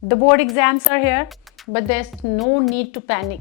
The board exams are here, but there's no need to panic.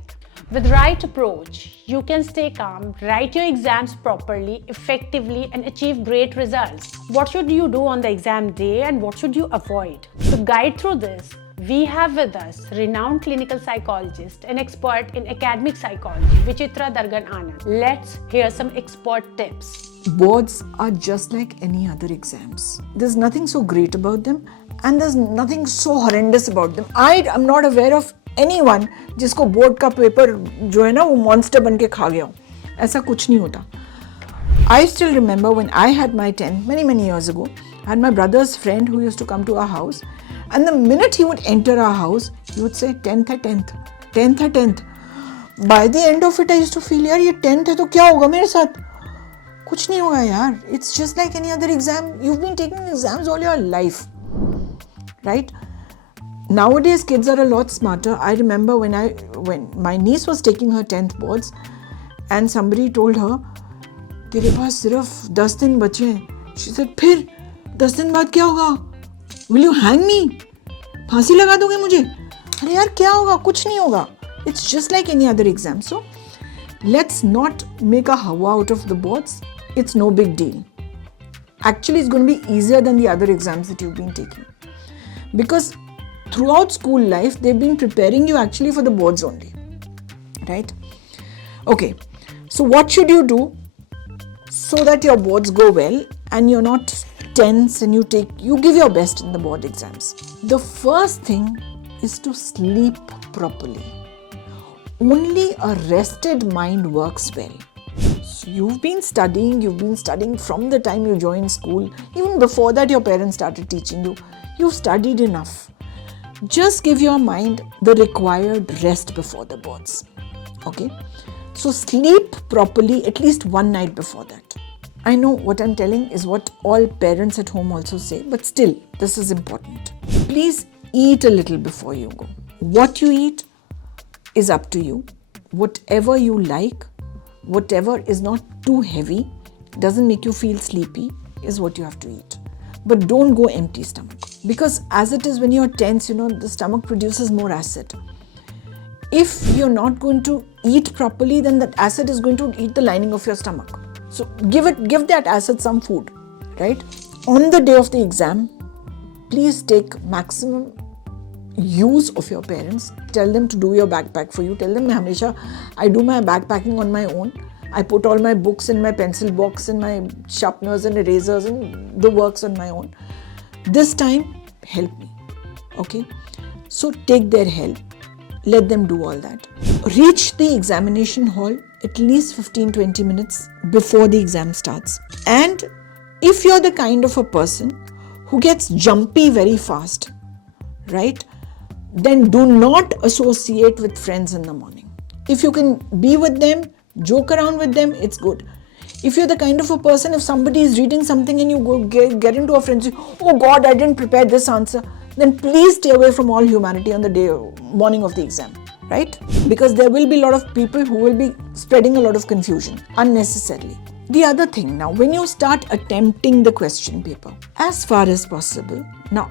With right approach, you can stay calm, write your exams properly, effectively, and achieve great results. What should you do on the exam day and what should you avoid? To guide through this, we have with us renowned clinical psychologist and expert in academic psychology, Vichitra Dargan Anand. Let's hear some expert tips. Boards are just like any other exams. There's nothing so great about them and there's nothing so horrendous about them. I am not aware of anyone जिसको board का paper जो है ना वो monster बन के खा गया हो. ऐसा कुछ नहीं होता. I still remember when I had my 10th many years ago, I had my brother's friend who used to come to our house, and the minute he would enter our house, he would say 10th है 10th, 10th है 10th. By the end of it, I used to feel यार ये 10th है तो क्या होगा मेरे साथ? कुछ नहीं होगा यार. It's just like any other exam. You've been taking exams all your life, right? Nowadays, kids are a lot smarter. I remember when my niece was taking her 10th boards, and somebody told her, तेरे पास सिर्फ 10 दिन बचे हैं. She said, फिर 10 दिन बाद क्या होगा? Will you hang me? फांसी लगा दोगे मुझे? अरे यार क्या होगा? कुछ नहीं होगा. It's just like any other exam. So, let's not make a hawa out of the boards. It's no big deal. Actually, it's going to be easier than the other exams that you've been taking. Because throughout school life, they've been preparing you actually for the boards only. Right? Okay. So what should you do so that your boards go well and you're not tense and you give your best in the board exams? The first thing is to sleep properly. Only a rested mind works well. So you've been studying from the time you joined school. Even before that, your parents started teaching you. You've studied enough. Just give your mind the required rest before the boards. Okay? So sleep properly at least one night before that. I know what I'm telling is what all parents at home also say, but still, this is important. Please eat a little before you go. What you eat is up to you. Whatever you like, whatever is not too heavy, doesn't make you feel sleepy, is what you have to eat. But don't go empty stomach. Because as it is when you're tense, the stomach produces more acid. If you're not going to eat properly, then that acid is going to eat the lining of your stomach. So give that acid some food, right? On the day of the exam, please take maximum use of your parents. Tell them to do your backpack for you. Tell them I do my backpacking on my own. I put all my books in my pencil box and my sharpeners and erasers and the works on my own. This time, help me. Okay? So take their help. Let them do all that. Reach the examination hall at least 15-20 minutes before the exam starts. And if you're the kind of a person who gets jumpy very fast, right, then do not associate with friends in the morning. If you can be with them, joke around with them, it's good. If you're the kind of a person, if somebody is reading something and you go get into a frenzy, oh God, I didn't prepare this answer, then please stay away from all humanity on the morning of the exam, right? Because there will be a lot of people who will be spreading a lot of confusion unnecessarily. The other thing now, when you start attempting the question paper, as far as possible, now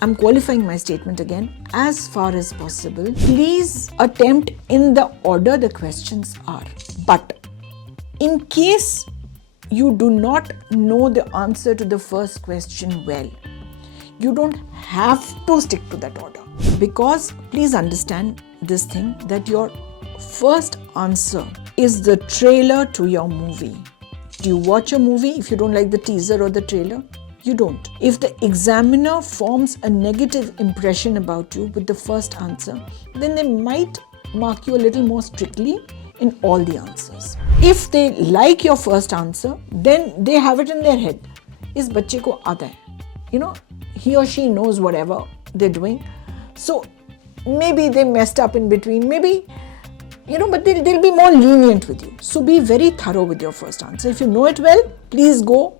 I'm qualifying my statement again, as far as possible, please attempt in the order the questions are. But in case you do not know the answer to the first question well, you don't have to stick to that order. Because please understand this thing, that your first answer is the trailer to your movie. Do you watch a movie if you don't like the teaser or the trailer? You don't. If the examiner forms a negative impression about you with the first answer, then they might mark you a little more strictly in all the answers. If they like your first answer, then they have it in their head. Is bachche ko aata hai. He or she knows whatever they're doing. So maybe they messed up in between. Maybe, but they'll be more lenient with you. So be very thorough with your first answer. If you know it well, please go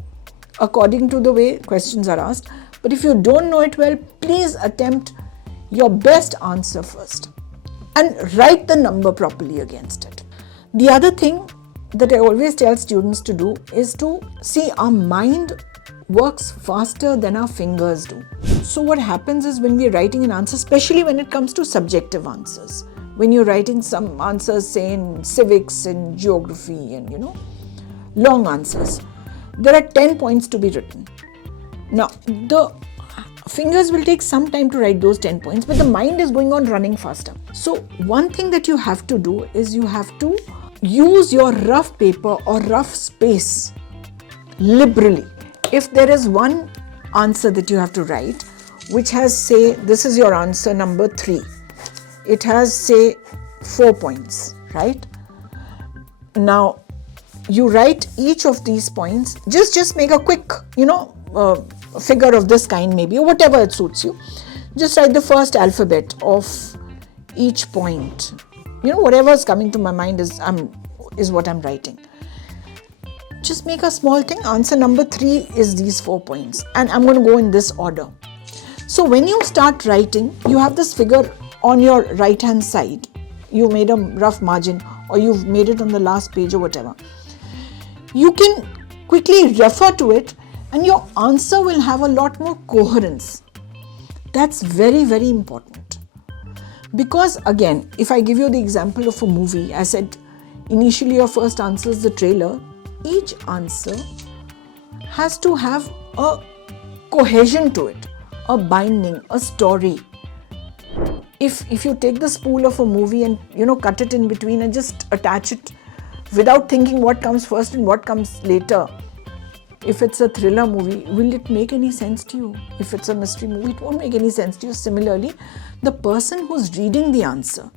according to the way questions are asked. But if you don't know it well, please attempt your best answer first and write the number properly against it. The other thing that I always tell students to do is to see our mind works faster than our fingers do. So what happens is when we're writing an answer, especially when it comes to subjective answers, when you're writing some answers, say in civics, in geography, and long answers, there are 10 points to be written. Now, the fingers will take some time to write those 10 points, but the mind is going on running faster. So one thing that you have to do is you have to use your rough paper or rough space liberally. If there is one answer that you have to write, which has, say, this is your answer number 3. It has, say, 4 points, right? Now, you write each of these points, just make a quick, figure of this kind maybe, or whatever it suits you. Just write the first alphabet of each point. Whatever is coming to my mind is what I'm writing. Just make a small thing. Answer number 3 is these 4 points, and I'm going to go in this order. So when you start writing, you have this figure on your right hand side. You made a rough margin, or you've made it on the last page or whatever. You can quickly refer to it, and your answer will have a lot more coherence. That's very, very important. Because again, if I give you the example of a movie, I said initially your first answer is the trailer. Each answer has to have a cohesion to it, a binding, a story. If you take the spool of a movie and cut it in between and just attach it without thinking what comes first and what comes later, if it's a thriller movie, will it make any sense to you? If it's a mystery movie, it won't make any sense to you. Similarly, the person who's reading the answer,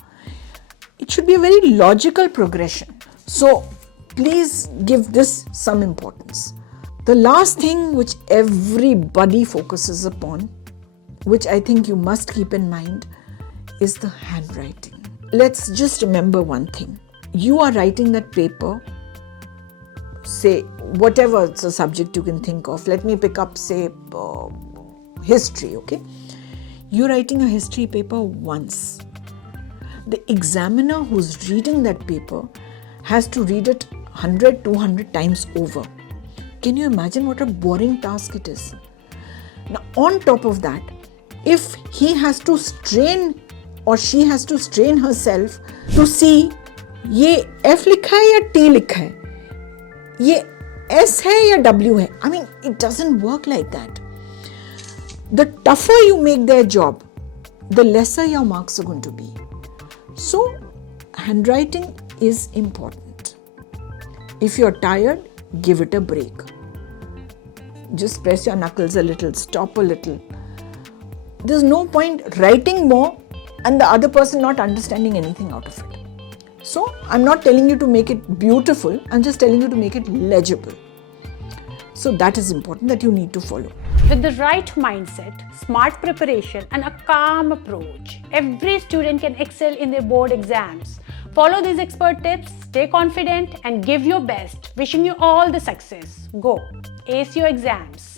it should be a very logical progression. So please give this some importance. The last thing which everybody focuses upon, which I think you must keep in mind, is the handwriting. Let's just remember one thing. You are writing that paper, say whatever it's a subject you can think of. Let me pick up, say, history, okay? You're writing a history paper once. The examiner who's reading that paper has to read it 100, 200 times over. Can you imagine what a boring task it is? Now, on top of that, if he has to strain or she has to strain herself to see ये F लिखा है या T लिखा है, ये S है या W है. I mean, it doesn't work like that. The tougher you make their job, the lesser your marks are going to be. So, handwriting is important. If you're tired, give it a break. Just press your knuckles a little, stop a little. There's no point writing more and the other person not understanding anything out of it. So, I'm not telling you to make it beautiful, I'm just telling you to make it legible. So that is important that you need to follow. With the right mindset, smart preparation and a calm approach, every student can excel in their board exams. Follow these expert tips, stay confident and give your best. Wishing you all the success. Go, ace your exams.